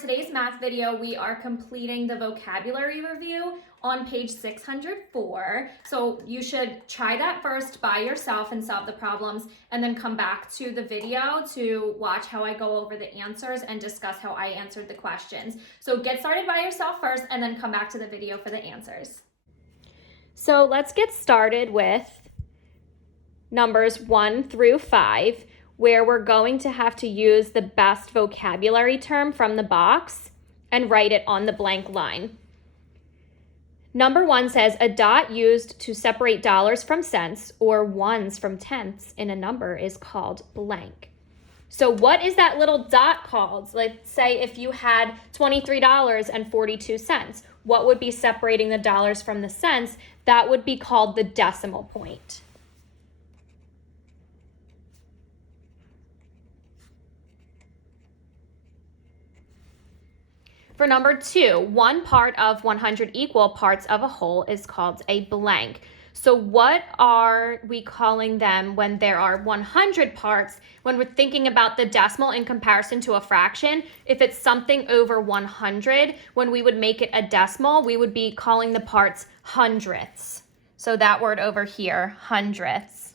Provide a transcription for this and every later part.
today's math video, we are completing the vocabulary review on page 604. So you should try that first by yourself and solve the problems, and then come back to the video to watch how I go over the answers and discuss how I answered the questions. So get started by yourself first and then come back to the video for the answers. So let's get started with numbers 1 through 5. Where we're going to have to use the best vocabulary term from the box and write it on the blank line. Number 1 says, a dot used to separate dollars from cents or ones from tenths in a number is called blank. So what is that little dot called? Let's say if you had $23.42, what would be separating the dollars from the cents? That would be called the decimal point. For number 2, one part of 100 equal parts of a whole is called a blank. So what are we calling them when there are 100 parts? When we're thinking about the decimal in comparison to a fraction, if it's something over 100, when we would make it a decimal, we would be calling the parts hundredths. So that word over here, hundredths.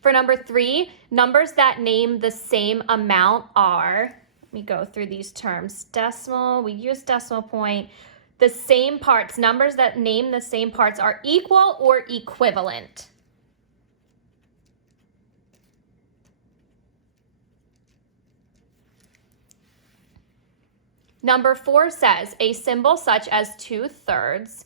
For number 3, numbers that name the same amount are, let me go through these terms. Decimal, we use decimal point. The same parts, numbers that name the same parts are equal or equivalent. Number 4 says a symbol such as 2/3,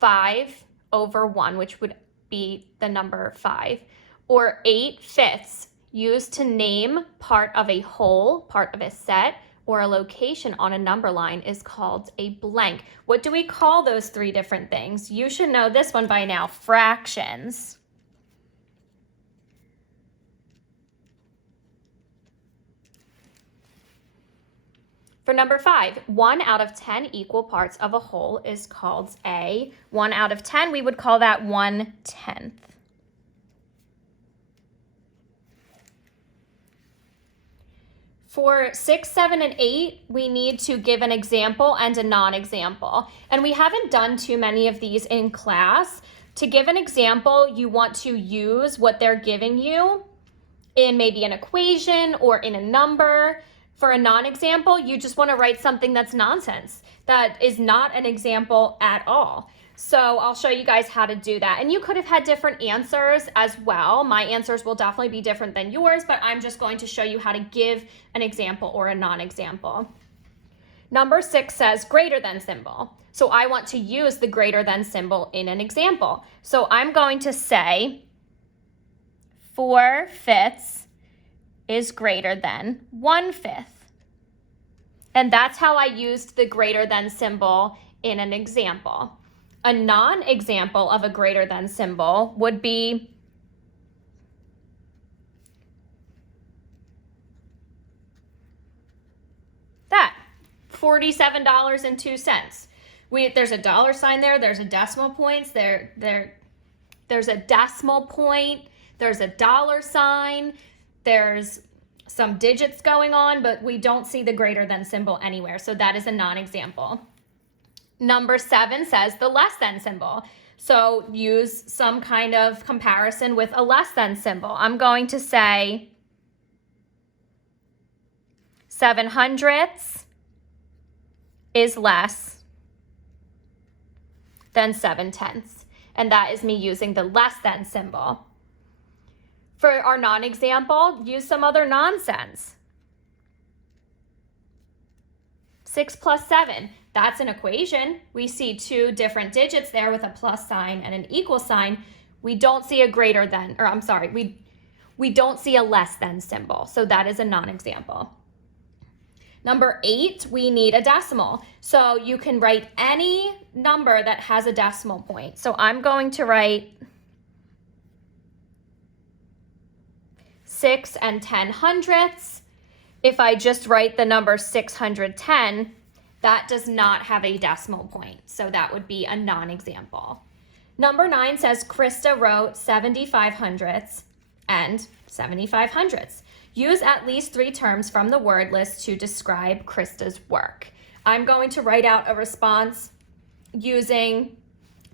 5/1, which would be the number 5. Or 8/5 used to name part of a whole, part of a set, or a location on a number line is called a blank. What do we call those 3 different things? You should know this one by now, fractions. For number 5, 1 out of 10 equal parts of a whole is called a 1 out of 10. We would call that 1/10. For 6, 7, and 8, we need to give an example and a non-example. And we haven't done too many of these in class. To give an example, you want to use what they're giving you in maybe an equation or in a number. For a non-example, you just want to write something that's nonsense, that is not an example at all. So I'll show you guys how to do that. And you could have had different answers as well. My answers will definitely be different than yours, but I'm just going to show you how to give an example or a non-example. Number 6 says greater than symbol. So I want to use the greater than symbol in an example. So I'm going to say 4/5 is greater than 1/5. And that's how I used the greater than symbol in an example. A non-example of a greater than symbol would be that, $47.02. There's a dollar sign there, there's a decimal points, there's a decimal point, there's a dollar sign, there's some digits going on, but we don't see the greater than symbol anywhere, so that is a non-example. Number 7 says the less than symbol. So use some kind of comparison with a less than symbol. I'm going to say 7/100 is less than 7/10. And that is me using the less than symbol. For our non-example, use some other nonsense. 6 plus 7. That's an equation. We see 2 different digits there with a plus sign and an equal sign. We don't see a greater than, or I'm sorry, we don't see a less than symbol. So that is a non-example. Number 8, we need a decimal. So you can write any number that has a decimal point. So I'm going to write 6 10/100. If I just write the number 610, that does not have a decimal point, so that would be a non-example. Number 9 says Krista wrote 75/100 and 75/100ths. Use at least 3 terms from the word list to describe Krista's work. I'm going to write out a response using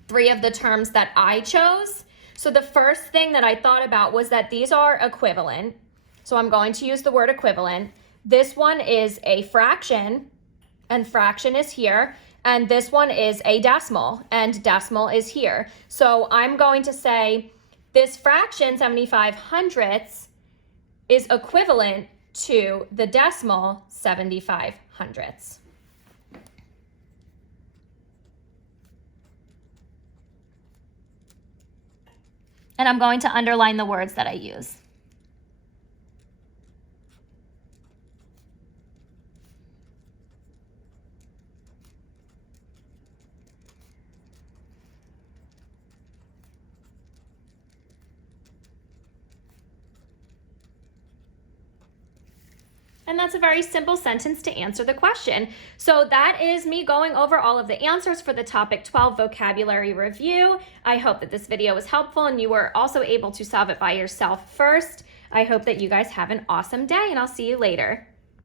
3 of the terms that I chose. So the first thing that I thought about was that these are equivalent. So I'm going to use the word equivalent. This one is a fraction, and fraction is here. And this one is a decimal, and decimal is here. So I'm going to say this fraction, 75/100ths, is equivalent to the decimal 75/100ths. And I'm going to underline the words that I use. And that's a very simple sentence to answer the question. So that is me going over all of the answers for the topic 12 vocabulary review. I hope that this video was helpful and you were also able to solve it by yourself first. I hope that you guys have an awesome day, and I'll see you later.